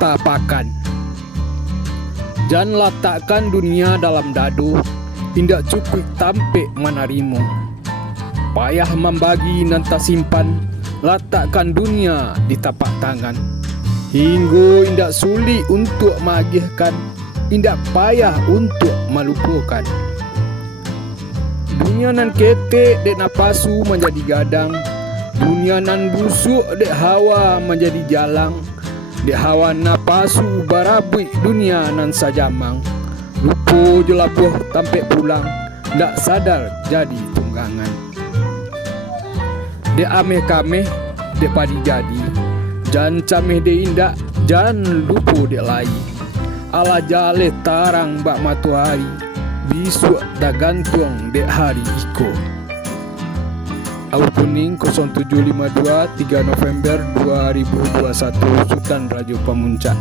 tapakan. Jan letakkan dunia dalam dadu, tindak cukup tampik manarimo. Payah membagi nan tak simpan, letakkan dunia di tapak tangan. Hingga indak sulit untuk magihkan, indak payah untuk melupakan. Dunia nan ketek dek napasu menjadi gadang, dunia nan busuk dek hawa menjadi jalang. Dek hawa napasu barabik dunia nan sajamang. Lupa je labuh tampik pulang, ndak sadar jadi tunggangan. Dek ameh kameh dek padi jadi, jan cameh dek indak, jan lupa dek lai. Ala jale tarang bak matahari, bisuk dah gantung dek hari iko. Awu Kuning 0752 3 November 2021, Sultan Raja Pamuncak.